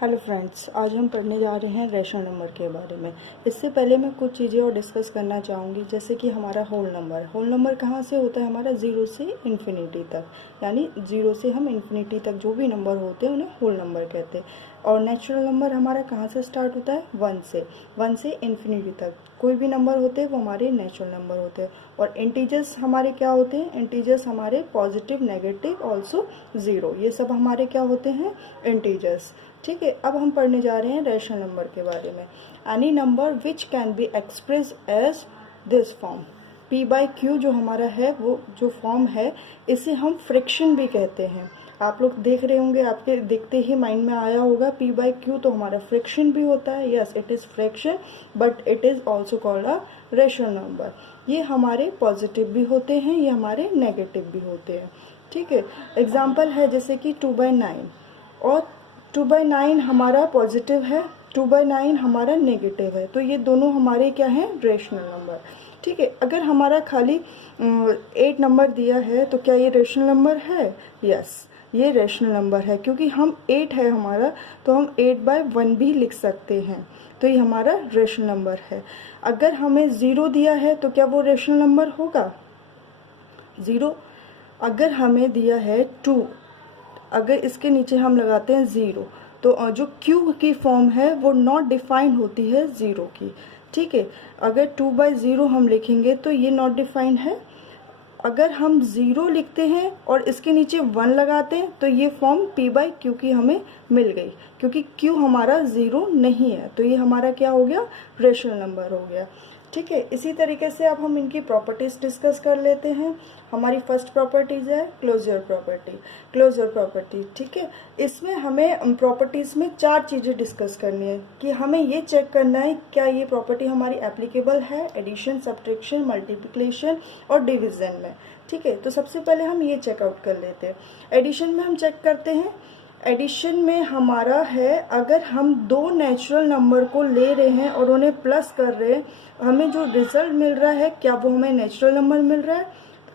Hello friends, आज हम पढ़ने जा रहे हैं रेशनल नंबर के बारे में। इससे पहले मैं कुछ चीज़ें और डिस्कस करना चाहूँगी, जैसे कि हमारा होल नंबर कहाँ से होता है? हमारा ज़ीरो से इन्फिनिटी तक, यानी ज़ीरो से हम इन्फिनिटी तक जो भी नंबर होते हैं उन्हें होल नंबर कहते हैं। और नेचुरल नंबर हमारा कहाँ से स्टार्ट होता है? वन से इन्फिनिटी तक कोई भी नंबर होते हैं वो हमारे नेचुरल नंबर होते हैं। और इंटीजर्स हमारे क्या होते हैं? इंटीजर्स हमारे पॉजिटिव, नेगेटिव, ऑल्सो ज़ीरो, ये सब हमारे क्या होते हैं? इंटीजर्स। ठीक है, अब हम पढ़ने जा रहे हैं रेशनल नंबर के बारे में। Any number which can be express as this form, p by q जो हमारा है, वो जो फॉर्म है इसे हम फ्रैक्शन भी कहते हैं। आप लोग देख रहे होंगे, आपके देखते ही माइंड में आया होगा पी बाई क्यू तो हमारा फ्रैक्शन भी होता है। Yes, it is fraction, but it is also called a rational number. ये हमारे पॉजिटिव भी होते हैं, ये हमारे नेगेटिव भी होते हैं। ठीक है, एग्जाम्पल है जैसे कि 2/9, और 2/9 हमारा पॉजिटिव है, 2/9 हमारा नेगेटिव है, तो ये दोनों हमारे क्या हैं? Rational number. ठीक है, अगर हमारा खाली 8 नंबर दिया है तो क्या ये रेशनल नंबर है? यस, ये रेशनल नंबर है, क्योंकि हम 8 है हमारा, तो हम 8/1 भी लिख सकते हैं, तो ये हमारा रेशनल नंबर है। अगर हमें 0 दिया है तो क्या वो रेशनल नंबर होगा? 0। अगर हमें दिया है 2, अगर इसके नीचे हम लगाते हैं 0, तो जो क्यू की फॉर्म है वो नॉट डिफाइंड होती है 0 की। ठीक है, अगर 2/0 हम लिखेंगे तो ये नॉट डिफाइंड है। अगर हम 0 लिखते हैं और इसके नीचे 1 लगाते हैं तो ये फॉर्म p बाई क्यू की हमें मिल गई, क्योंकि q हमारा 0 नहीं है, तो ये हमारा क्या हो गया? रेशनल नंबर हो गया। ठीक है, इसी तरीके से अब हम इनकी प्रॉपर्टीज डिस्कस कर लेते हैं। हमारी फर्स्ट प्रॉपर्टीज है क्लोजर प्रॉपर्टी। ठीक है, इसमें हमें प्रॉपर्टीज में 4 चीज़ें डिस्कस करनी है कि हमें ये चेक करना है क्या ये प्रॉपर्टी हमारी एप्लीकेबल है एडिशन, सब्ट्रैक्शन, मल्टीप्लिकेशन और डिवीजन में। ठीक है, तो सबसे पहले हम ये चेकआउट कर लेते हैं। एडिशन में हम चेक करते हैं। एडिशन में हमारा है, अगर हम 2 नेचुरल नंबर को ले रहे हैं और उन्हें प्लस कर रहे हैं, हमें जो रिजल्ट मिल रहा है क्या वो हमें नेचुरल नंबर मिल रहा है?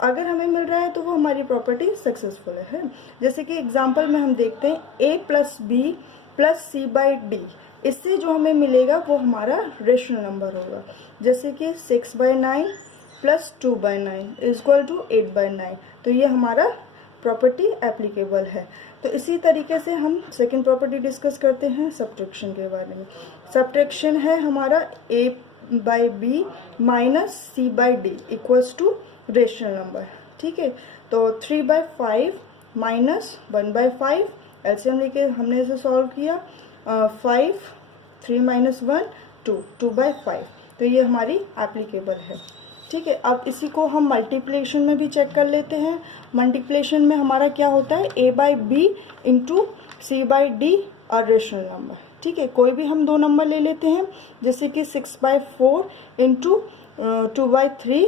अगर हमें मिल रहा है तो वो हमारी प्रॉपर्टी सक्सेसफुल है। जैसे कि एग्जांपल में हम देखते हैं a plus b plus c by d, इससे जो हमें मिलेगा वो हमारा रेशनल नंबर होगा। जैसे कि 6/9 प्लस 2/9 इक्वल टू 8/9, तो ये हमारा प्रॉपर्टी एप्लीकेबल है। तो इसी तरीके से हम सेकेंड प्रॉपर्टी डिस्कस करते हैं सब्ट्रैक्शन के बारे में। सब्ट्रैक्शन है हमारा a by b minus c by d equals to rational number. ठीक है, तो 3/5 माइनस 1/5, एलसीएम लेके हमने इसे सॉल्व किया। 5, 3 माइनस 1 2, 2/5, तो ये हमारी एप्लीकेबल है। ठीक है, अब इसी को हम मल्टीप्लिकेशन में भी चेक कर लेते हैं। मल्टीप्लिकेशन में हमारा क्या होता है? a by b into c by d और रेशनल नंबर। ठीक है, कोई भी हम 2 नंबर ले लेते हैं, जैसे कि 6/4 into 2/3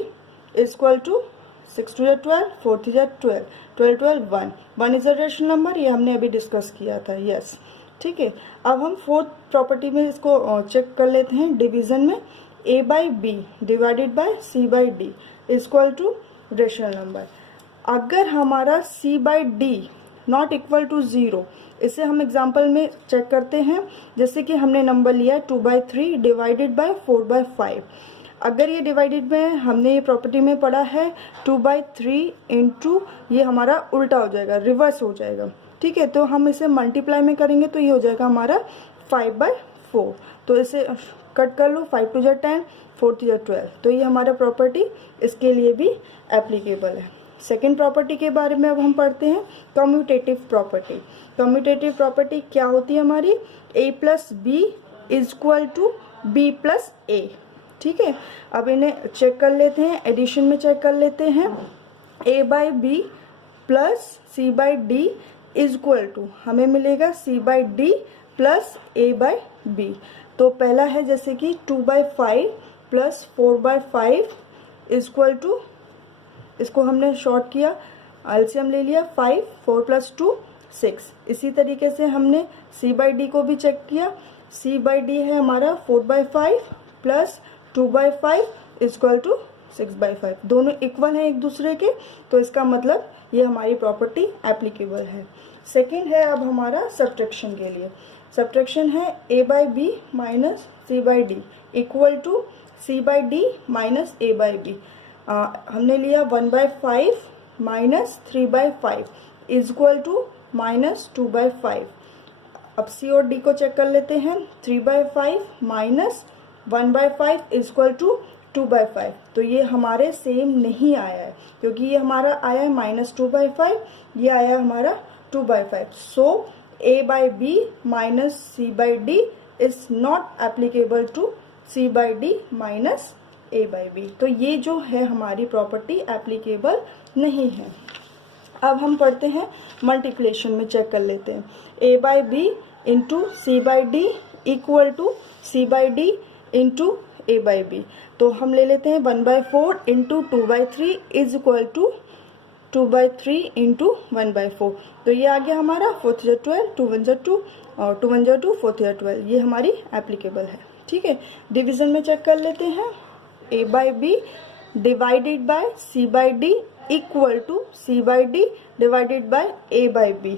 equal to 6 2 12, 4 3 12, 12 12 1, 1 is a rational number, ये हमने अभी डिस्कस किया था। यस, ठीक है, अब हम फोर्थ प्रॉपर्टी में इसको चेक कर लेते हैं। डिवीजन में a by b divided by c by d equal to rational number. अगर हमारा c by d not equal to 0, इसे हम एग्जाम्पल में चेक करते हैं। जैसे कि हमने नंबर लिया 2/3 डिवाइडेड बाय 4/5। अगर ये डिवाइडेड में हमने ये प्रॉपर्टी में पढ़ा है 2/3 इंटू, ये हमारा उल्टा हो जाएगा, रिवर्स हो जाएगा। ठीक है, तो हम इसे मल्टीप्लाई में करेंगे तो ये हो जाएगा हमारा 5/4। तो इसे कट कर लो, 5 2 10, 4 3 12, तो ये हमारा प्रॉपर्टी इसके लिए भी एप्लीकेबल है। सेकेंड प्रॉपर्टी के बारे में अब हम पढ़ते हैं कम्यूटेटिव प्रॉपर्टी। कम्यूटेटिव प्रॉपर्टी क्या होती है हमारी? a plus b equal to b plus a. ठीक है, अब इन्हें चेक कर लेते हैं, एडिशन में चेक कर लेते हैं। a by b plus c by d equal to हमें मिलेगा c by d plus a by b. तो पहला है जैसे कि 2/5 प्लस 4/5 इक्वल टू, इसको हमने शॉर्ट किया, एलसीएम ले लिया, 5 4 प्लस 2 6। इसी तरीके से हमने c बाई डी को भी चेक किया। c बाई डी है हमारा 4/5 प्लस 2/5 इक्वल टू 6/5, दोनों इक्वल हैं एक दूसरे के, तो इसका मतलब ये हमारी प्रॉपर्टी एप्लीकेबल है। सेकेंड है अब हमारा सब्ट्रैक्शन के लिए। सब्ट्रैक्शन है a by b minus c by d equal to c by d minus a by b. हमने लिया 1/5 minus 3/5 is equal to minus 2/5। अब c और d को चेक कर लेते हैं। 3/5 माइनस 1/5 इज इक्वल टू 2/5। तो ये हमारे सेम नहीं आया है, क्योंकि ये हमारा आया है माइनस 2/5, ये आया हमारा 2/5। So a by b minus c by d is not applicable to c by d minus a by b. तो ये जो है हमारी प्रॉपर्टी एप्लीकेबल नहीं है। अब हम पढ़ते हैं मल्टीप्लिकेशन में, चेक कर लेते हैं। a by b into c by d equal to c by d into a by b. तो हम ले लेते हैं 1/4 into 2/3 is equal to 2/3 into 1/4। तो ये आ गया हमारा 4 × 12, 2 × 2 और 2 × 2 4 × 12। ये हमारी एप्लीकेबल है। ठीक है, डिवीजन में चेक कर लेते हैं। a by b divided by c by d equal to c by d divided by a by b.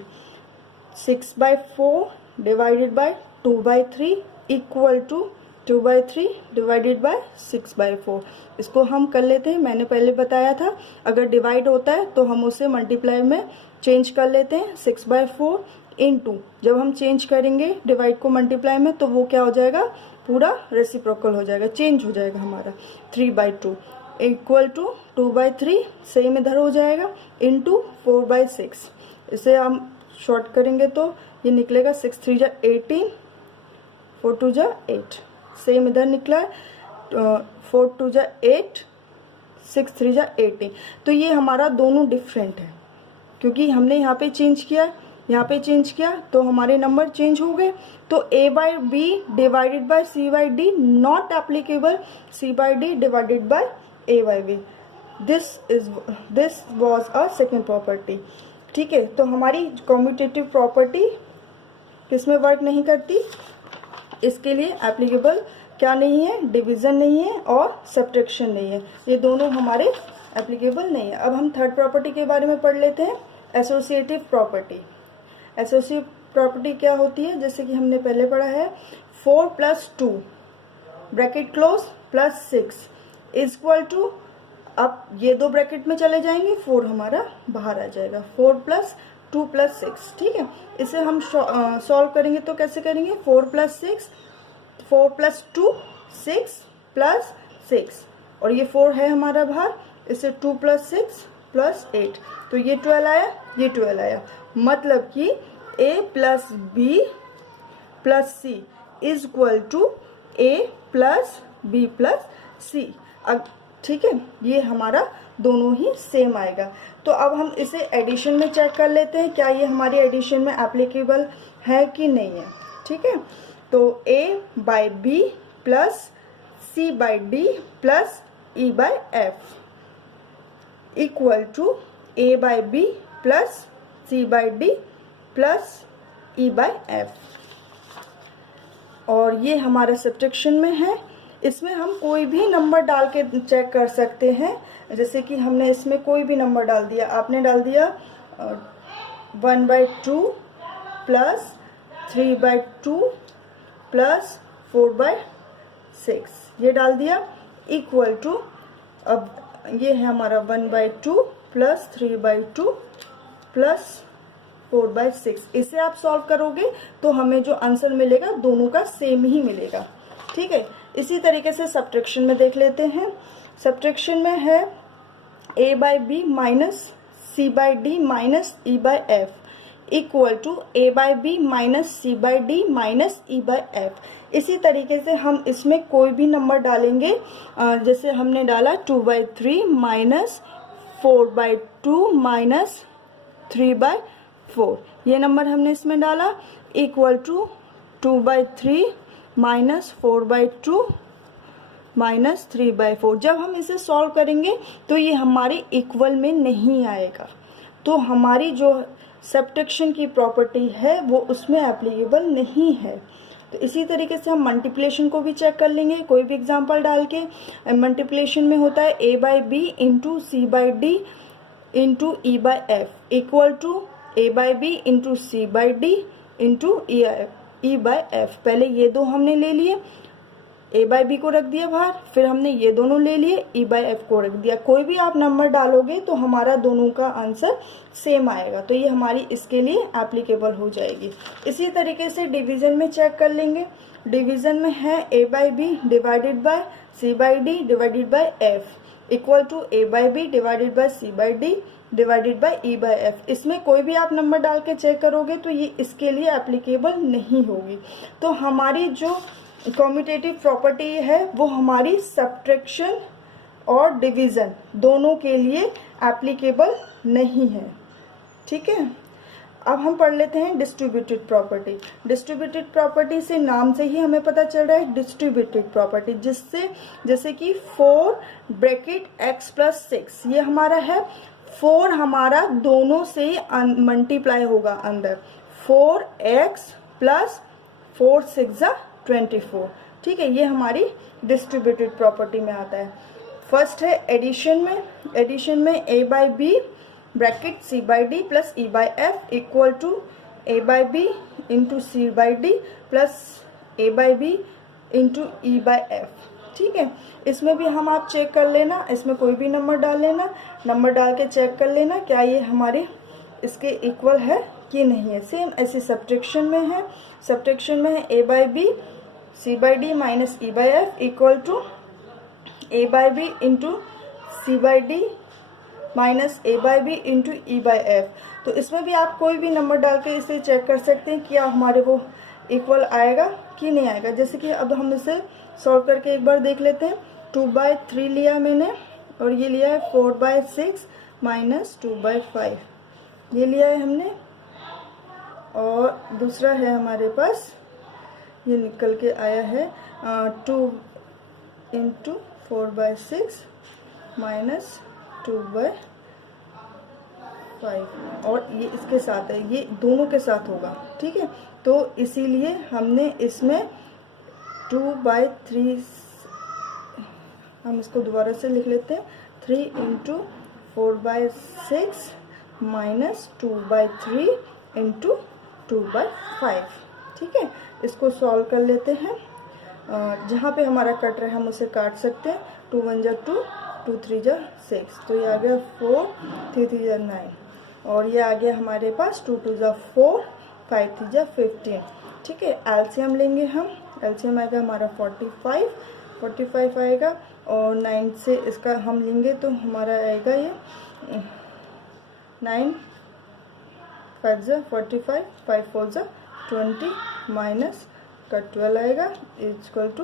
6/4 divided by 2/3 equal to 2/3 divided by 6/4। इसको हम कर लेते हैं। मैंने पहले बताया था, अगर डिवाइड होता है तो हम उसे मल्टीप्लाई में चेंज कर लेते हैं। 6/4 इंटू, जब हम चेंज करेंगे डिवाइड को मल्टीप्लाई में तो वो क्या हो जाएगा, पूरा रेसिप्रोकल हो जाएगा, चेंज हो जाएगा हमारा। 3/2 इक्वल टू 2/3 सेम इधर हो जाएगा इंटू 4/6। इसे हम शॉर्ट करेंगे तो ये निकलेगा 6 × 3 = 18, 4 × 2 = 8। सेम इधर निकला 4 × 2 = 8, 6 × 3 = 18। तो ये हमारा दोनों डिफरेंट है, क्योंकि हमने यहाँ पे चेंज किया, यहाँ पे चेंज किया तो हमारे नंबर चेंज हो गए। तो a by b divided by c by d not applicable c by d divided by a by b. This was a second property. ठीक है, तो हमारी कम्यूटेटिव प्रॉपर्टी किसमें वर्क नहीं करती, इसके लिए एप्लीकेबल क्या नहीं है, डिवीजन नहीं है और सब्ट्रैक्शन नहीं है। ये दोनों हमारे एप्लीकेबल नहीं है। अब हम थर्ड प्रॉपर्टी के बारे में पढ़ लेते हैं, एसोसिएटिव प्रॉपर्टी। एसोसिएटिव प्रॉपर्टी क्या होती है, जैसे कि हमने पहले पढ़ा है, 4 + 2 bracket close plus 6 is equal to, अब ये दो ब्रैकेट में चले जाएंगे, 4 हमारा बाहर आ जाएगा। 4 + 2 + 6। ठीक है, इसे हम सॉल्व करेंगे तो कैसे करेंगे, 4 + 6, 4 + 2 6 + 6 और ये 4 है हमारा बाहर, इसे 2 + 6 + 8। तो ये 12 आया, ये 12 आया। मतलब कि a + b + c is equal to a + b + c। अब ठीक है, ये हमारा दोनों ही सेम आएगा। तो अब हम इसे एडिशन में चेक कर लेते हैं, क्या ये हमारी एडिशन में एप्लीकेबल है कि नहीं है। ठीक है, तो a by b plus c by d plus e by f equal to a by b plus c by d plus e by f. और ये हमारा सब्ट्रैक्शन में है। इसमें हम कोई भी नंबर डाल के चेक कर सकते हैं, जैसे कि हमने इसमें कोई भी नंबर डाल दिया। आपने डाल दिया 1/2 प्लस 3/2 प्लस 4/6, ये डाल दिया इक्वल टू, अब ये है हमारा 1/2 प्लस 3/2 प्लस 4/6। इसे आप सॉल्व करोगे तो हमें जो आंसर मिलेगा दोनों का सेम ही मिलेगा। ठीक है, इसी तरीके से सब्ट्रैक्शन में देख लेते हैं। सब्ट्रैक्शन में है a by b minus c by d minus e by f equal to a by b minus c by d minus e by f. इसी तरीके से हम इसमें कोई भी नंबर डालेंगे, जैसे हमने डाला 2/3 माइनस 4/2 माइनस 3/4, ये नंबर हमने इसमें डाला इक्वल टू 2/3 माइनस 4/2 माइनस 3/4। जब हम इसे सॉल्व करेंगे तो ये हमारे इक्वल में नहीं आएगा, तो हमारी जो सब्ट्रैक्शन की प्रॉपर्टी है वो उसमें एप्लीकेबल नहीं है। तो इसी तरीके से हम मल्टीप्लिकेशन को भी चेक कर लेंगे, कोई भी एग्जांपल डाल के। मल्टीप्लिकेशन में होता है a by b into c by d into e by f equal to a by b into c by d into e e by f. पहले ये दो हमने ले लिए, ए बाय बी को रख दिया बाहर, फिर हमने ये दोनों ले लिए, ई बाय एफ को रख दिया। कोई भी आप नंबर डालोगे तो हमारा दोनों का आंसर सेम आएगा, तो ये हमारी इसके लिए एप्लीकेबल हो जाएगी। इसी तरीके से डिवीजन में चेक कर लेंगे। डिवीजन में है A by B divided by C by D divided by F equal to A by B divided by C by D divided by E by F. इसमें कोई भी आप नंबर डाल के चेक करोगे तो ये इसके लिए एप्लीकेबल नहीं होगी। तो हमारी जो कम्यूटेटिव प्रॉपर्टी है वो हमारी सब्ट्रैक्शन और डिवीज़न दोनों के लिए एप्लीकेबल नहीं है। ठीक है, अब हम पढ़ लेते हैं डिस्ट्रीब्यूटेड प्रॉपर्टी। डिस्ट्रीब्यूटेड प्रॉपर्टी से नाम से ही हमें पता चल रहा है डिस्ट्रीब्यूटेड प्रॉपर्टी, जिससे जैसे कि 4 ब्रैकेट x प्लस 6 ये हमारा है, 4 हमारा दोनों से मल्टीप्लाई होगा अंदर, 4x प्लस 4 6 24। ठीक है, ये हमारी डिस्ट्रीब्यूटेड प्रॉपर्टी में आता है। फर्स्ट है एडिशन में, एडिशन में A by B bracket C by D plus E by F equal to A by B into C by D plus A by B into E by F. ठीक है, इसमें भी हम आप check कर लेना, इसमें कोई भी नंबर डाल लेना, नंबर डाल के चेक कर लेना क्या ये हमारे इसके इक्वल है कि नहीं है। सेम ऐसे सब्ट्रैक्शन में है, सब्ट्रैक्शन में है A by B C by D minus E by F equal to A by B into C by D minus A by B into E by F. तो इसमें भी आप कोई भी नंबर डाल के इसे चेक कर सकते हैं क्या हमारे वो इक्वल आएगा कि नहीं आएगा। जैसे कि अब हम इसे सॉल्व करके एक बार देख लेते हैं। 2/3 लिया मैंने और ये लिया है 4/6 माइनस 2/5 ये लिया है हमने, और दूसरा है हमारे पास ये निकल के आया है 2 इंटू 4/6 माइनस 2/5 और ये इसके साथ है, ये दोनों के साथ होगा। ठीक है, तो इसीलिए हमने इसमें 2/3 हम इसको दोबारा से लिख लेते हैं 3 इंटू 4/6 माइनस 2/3 इंटू 2/5। ठीक है, इसको सॉल्व कर लेते हैं। जहाँ पे हमारा कट रहा है हम उसे काट सकते हैं। 2 1 जा 2, 2 3 जा 6, तो ये आ गया 4, 3 3 जा 9 और ये आ गया हमारे पास 2 2 जा 4, 5 3 जा 15। ठीक है, एलसीएम लेंगे हम, एलसीएम आएगा हमारा 45 आएगा और 9 से इसका हम लेंगे तो हमारा आएगा ये 9 5 जा 45, 5 4 जा 20 माइनस का 12 आएगा इक्वल टू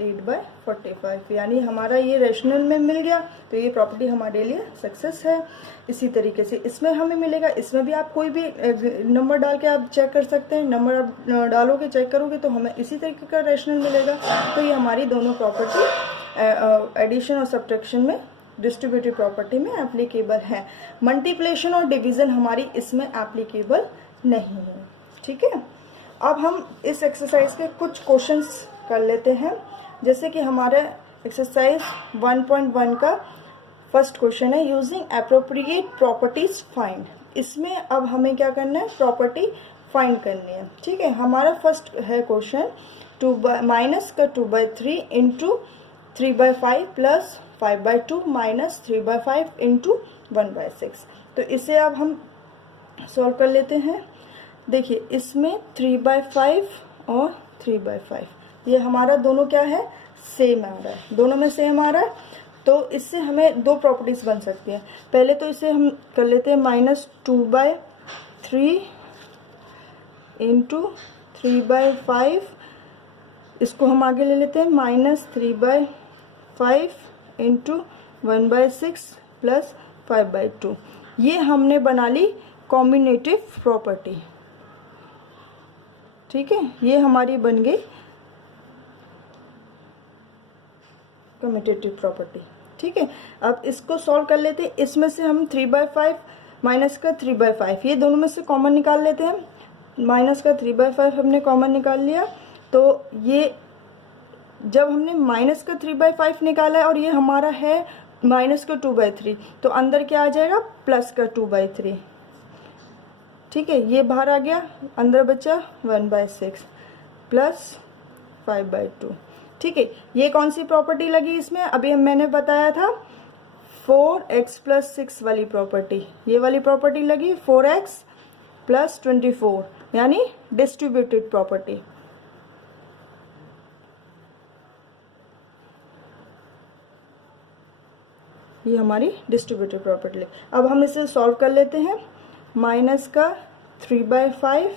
8/45। यानी हमारा ये रेशनल में मिल गया, तो ये प्रॉपर्टी हमारे लिए सक्सेस है। इसी तरीके से इसमें हमें मिलेगा, इसमें भी आप कोई भी नंबर डाल के आप चेक कर सकते हैं। नंबर आप डालोगे चेक करोगे तो हमें इसी तरीके का रेशनल मिलेगा। तो ये हमारी दोनों प्रॉपर्टी एडिशन और सब्ट्रैक्शन में डिस्ट्रीब्यूटिव प्रॉपर्टी में एप्लीकेबल है। मल्टीप्लिकेशन और डिवीजन हमारी इसमें एप्लीकेबल नहीं है। ठीक है, अब हम इस एक्सरसाइज के कुछ क्वेश्चंस कर लेते हैं। जैसे कि हमारा एक्सरसाइज 1.1 का फर्स्ट क्वेश्चन है यूजिंग एप्रोप्रिएट प्रॉपर्टीज फाइंड। इसमें अब हमें क्या करना है, प्रॉपर्टी फाइंड करनी है। ठीक है, हमारा फर्स्ट है क्वेश्चन माइनस का 2/3 इंटू 3/5 प्लस 5/2 माइनस 3/5 इंटू 1/6। तो इसे अब हम सॉल्व कर लेते हैं। देखिए इसमें 3/5 और 3/5 ये हमारा दोनों क्या है, सेम आ रहा है, दोनों में सेम आ रहा है। तो इससे हमें दो प्रॉपर्टीज बन सकती हैं। पहले तो इसे हम कर लेते हैं -2/3 इंटू 3/5, इसको हम आगे ले लेते हैं -3/5 इंटू 1/6 प्लस 5/2। ये हमने बना ली कॉम्बिनेटिव प्रॉपर्टी। ठीक है, ये हमारी बन गई कम्यूटेटिव प्रॉपर्टी। ठीक है, अब इसको सॉल्व कर लेते हैं। इसमें से हम 3/5 माइनस का 3/5 ये दोनों में से कॉमन निकाल लेते हैं। माइनस का 3/5 हमने कॉमन निकाल लिया, तो ये जब हमने माइनस का 3/5 निकाला है और ये हमारा है माइनस का 2/3, तो अंदर क्या आ जाएगा, प्लस का 2/3। ठीक है, ये बाहर आ गया, अंदर बचा 1/6। प्लस 5/2। ठीक है, ये कौन सी प्रॉपर्टी लगी इसमें, अभी मैंने बताया था 4x + 6 वाली प्रॉपर्टी, ये वाली प्रॉपर्टी लगी 4x + 24 यानी डिस्ट्रीब्यूटेड प्रॉपर्टी। ये हमारी डिस्ट्रीब्यूटेड प्रॉपर्टी। अब हम इसे सॉल्व कर लेते हैं। माइनस का 3/5,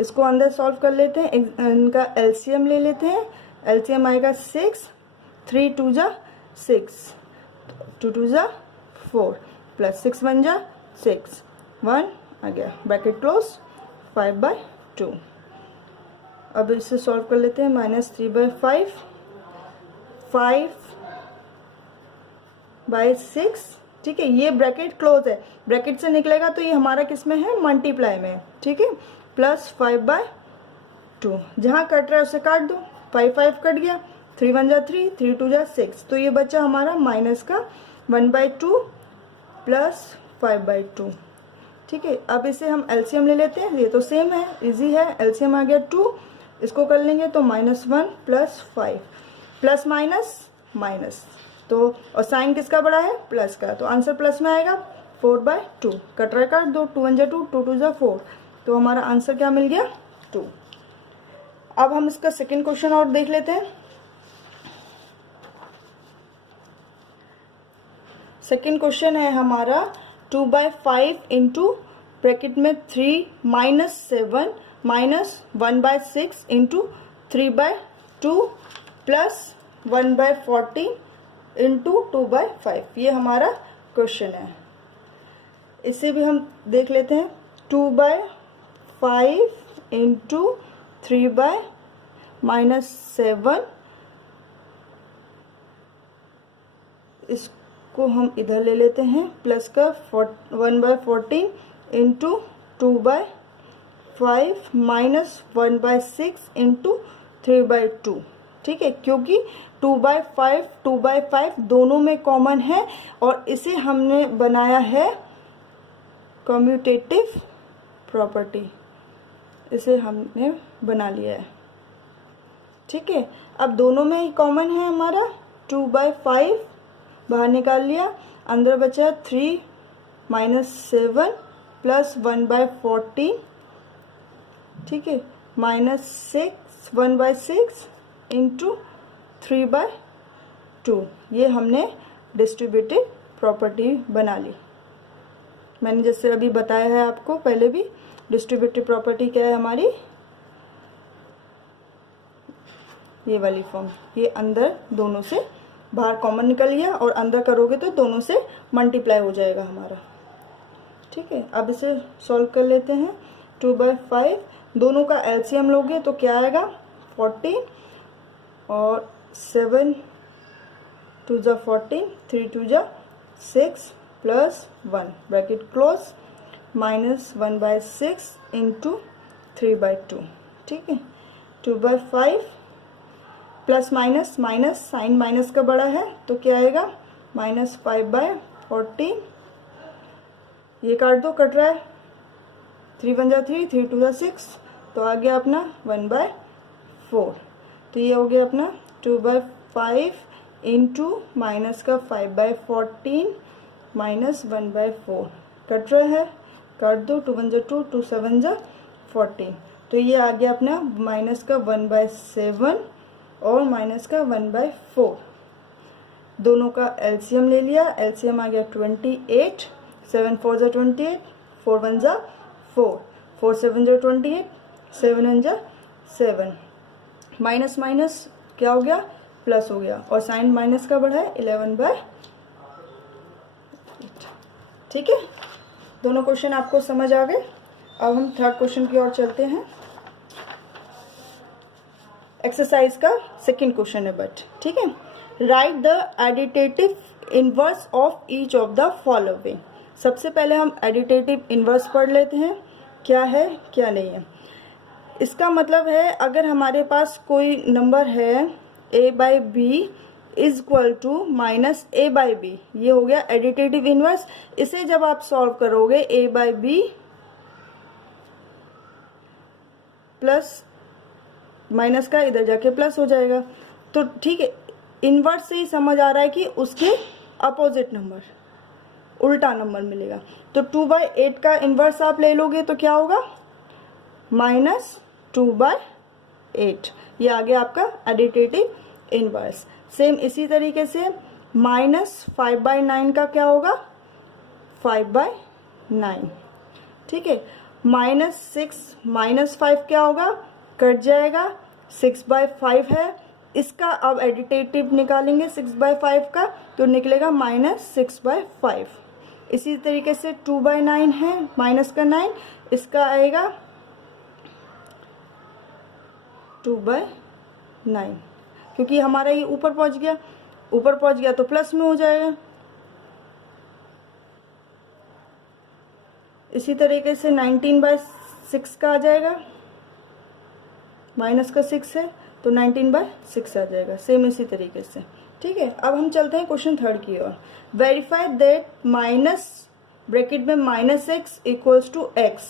इसको अंदर सॉल्व कर लेते हैं, इनका एलसीएम ले लेते हैं। एलसीएम आएगा 6, 3 2 जा 6, 2 2 जा 4 प्लस 6 1 जा 6, 1 आ गया, ब्रैकेट क्लोज, 5/2। अब इसे सॉल्व कर लेते हैं। माइनस 3/5, 5/6। ठीक है, ये ब्रैकेट क्लोज है, ब्रैकेट से निकलेगा तो ये हमारा किस में है, मल्टीप्लाई में है। ठीक है, प्लस 5/2, जहाँ कट रहा है उसे काट दो, 5 5 कट गया, 3 1 जा 3, 3 2 जा 6, तो ये बच्चा हमारा माइनस का 1/2 प्लस 5/2। ठीक है, अब इसे हम एलसीएम ले लेते हैं, ये तो सेम है, इजी है, एलसीएम आ गया 2, इसको कर लेंगे तो -1 प्लस 5, प्लस माइनस माइनस, तो और साइन किसका बड़ा है, प्लस का, तो आंसर प्लस में आएगा 4/2। कट रहा काट दो, 2 1 जा 2, 2 2 जा 4, तो हमारा आंसर क्या मिल गया, 2। अब हम इसका सेकंड क्वेश्चन और देख लेते हैं। सेकंड क्वेश्चन है हमारा 2/5 इंटू ब्रैकेट में 3 -7 -1/6 इंटू 3/2 प्लस 1/14 इंटू 2/5, ये हमारा क्वेश्चन है। इसे भी हम देख लेते हैं। 2/5 इंटू 3/-7, इसको हम इधर ले लेते हैं, प्लस का 1/14 इंटू 2/5 -1/6 इंटू 3/2। ठीक है, क्योंकि 2/5 दोनों में कॉमन है और इसे हमने बनाया है कम्यूटेटिव प्रॉपर्टी, इसे हमने बना लिया है। ठीक है, अब दोनों में ही कॉमन है हमारा, 2/5 बाहर निकाल लिया, अंदर बचा 3 -7 प्लस 1/14। ठीक है, -6 1/6 इंटू 3/2, ये हमने डिस्ट्रीब्यूटिव प्रॉपर्टी बना ली। मैंने जैसे अभी बताया है आपको पहले भी, डिस्ट्रीब्यूटिव प्रॉपर्टी क्या है हमारी, ये वाली फॉर्म, ये अंदर दोनों से बाहर कॉमन निकल गया और अंदर करोगे तो दोनों से मल्टीप्लाई हो जाएगा हमारा। ठीक है, अब इसे सॉल्व कर लेते हैं। 2/5 दोनों का एलसीएम लोगे तो क्या आएगा, 14 और 7 2 जा 14, 3 2 जा 6 प्लस 1 ब्रैकेट क्लोज, -1/6 इंटू 3/2। ठीक है, 2/5 plus minus minus, sign minus का बड़ा है तो क्या आएगा, -5/14, ये काट दो, कट रहा है, 3 1 जा 3, 3 2 जा 6, तो आ गया अपना 1/4, तो ये हो गया अपना 2/5 इंटू माइनस का 5/14 -1/4, कट रहा है, काट दो, 2 1 जा 2, 2 7 जा 14, तो ये आ गया अपना माइनस का 1/7 और माइनस का 1/4। दोनों का एलसीएम ले लिया, एलसीएम आ गया 28, 7 4 जा 28, 4 1 जा 4, 4 7 जा 28, 7 1 जा 7, माइनस माइनस क्या हो गया, प्लस हो गया, और साइन माइनस का बढ़ा है 11/8। ठीक है, दोनों क्वेश्चन आपको समझ आ गए। अब हम थर्ड क्वेश्चन की ओर चलते हैं। एक्सरसाइज का सेकंड क्वेश्चन है बट, ठीक है, write the additive inverse of each of the following. सबसे पहले हम एडिटेटिव इनवर्स पढ़ लेते हैं, क्या है क्या नहीं है। इसका मतलब है अगर हमारे पास कोई नंबर है a/b is equal to -a/b, ये हो गया एडिटेटिव इनवर्स। इसे जब आप सॉल्व करोगे a/b प्लस माइनस का इधर जाके प्लस हो जाएगा। तो ठीक है, इन्वर्स से ही समझ आ रहा है कि उसके अपोजिट नंबर, उल्टा नंबर मिलेगा। तो 2/8 का इन्वर्स आप ले लोगे तो क्या होगा, -2/8। ये आ गया आपका एडिटिव इन्वर्स। सेम इसी तरीके से -5/9 का क्या होगा, 5/9। ठीक है, -6 -5 क्या होगा, कट जाएगा, 6/5 है। इसका अब एडिटिव निकालेंगे 6/5 का, तो निकलेगा -6/5। इसी तरीके से 2/9 है, माइनस का 9, इसका आएगा 2/9, क्योंकि हमारा ये ऊपर पहुंच गया, ऊपर पहुंच गया तो प्लस में हो जाएगा। इसी तरीके से 19/6 का आ जाएगा, माइनस का 6 है तो 19/6 आ जाएगा, सेम इसी तरीके से। ठीक है, अब हम चलते हैं क्वेश्चन 3 की ओर। वेरीफाई दैट माइनस ब्रैकेट में -x इक्वल्स टू x,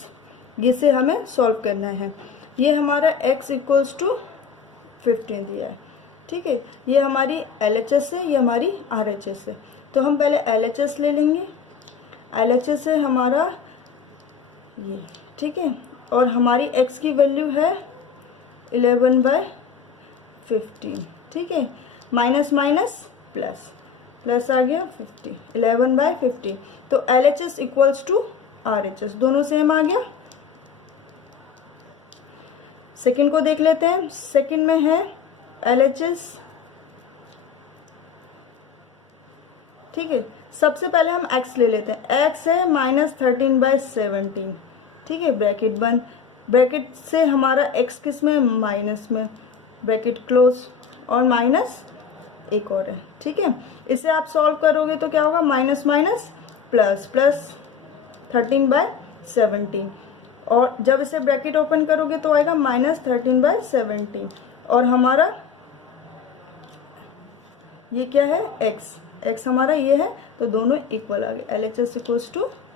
जिसे हमें सॉल्व करना है। ये हमारा x इक्वल्स टू 15 दिया है। ठीक है, ये हमारी LHS है, ये हमारी RHS है। तो हम पहले LHS ले लेंगे। LHS है हमारा ये, ठीक है, और हमारी x की वैल्यू है 11/15। ठीक है, माइनस माइनस प्लस, प्लस आ गया 50, 11/50। तो LHS इक्वल्स टू RHS, दोनों सेम आ गया। सेकंड को देख लेते हैं। सेकंड में है LHS। ठीक है, सबसे पहले हम x ले लेते हैं। x है -13/17। ठीक है, ब्रैकेट बंद, ब्रैकेट से हमारा x किस में, माइनस में, ब्रैकेट क्लोज, और माइनस एक और है। ठीक है, इसे आप सॉल्व करोगे तो क्या होगा, माइनस माइनस प्लस, प्लस 13/17, और जब इसे ब्रैकेट ओपन करोगे तो आएगा -13/17, और हमारा ये क्या है, x हमारा ये है, तो दोनों इक्वल आ गए। LHS equals to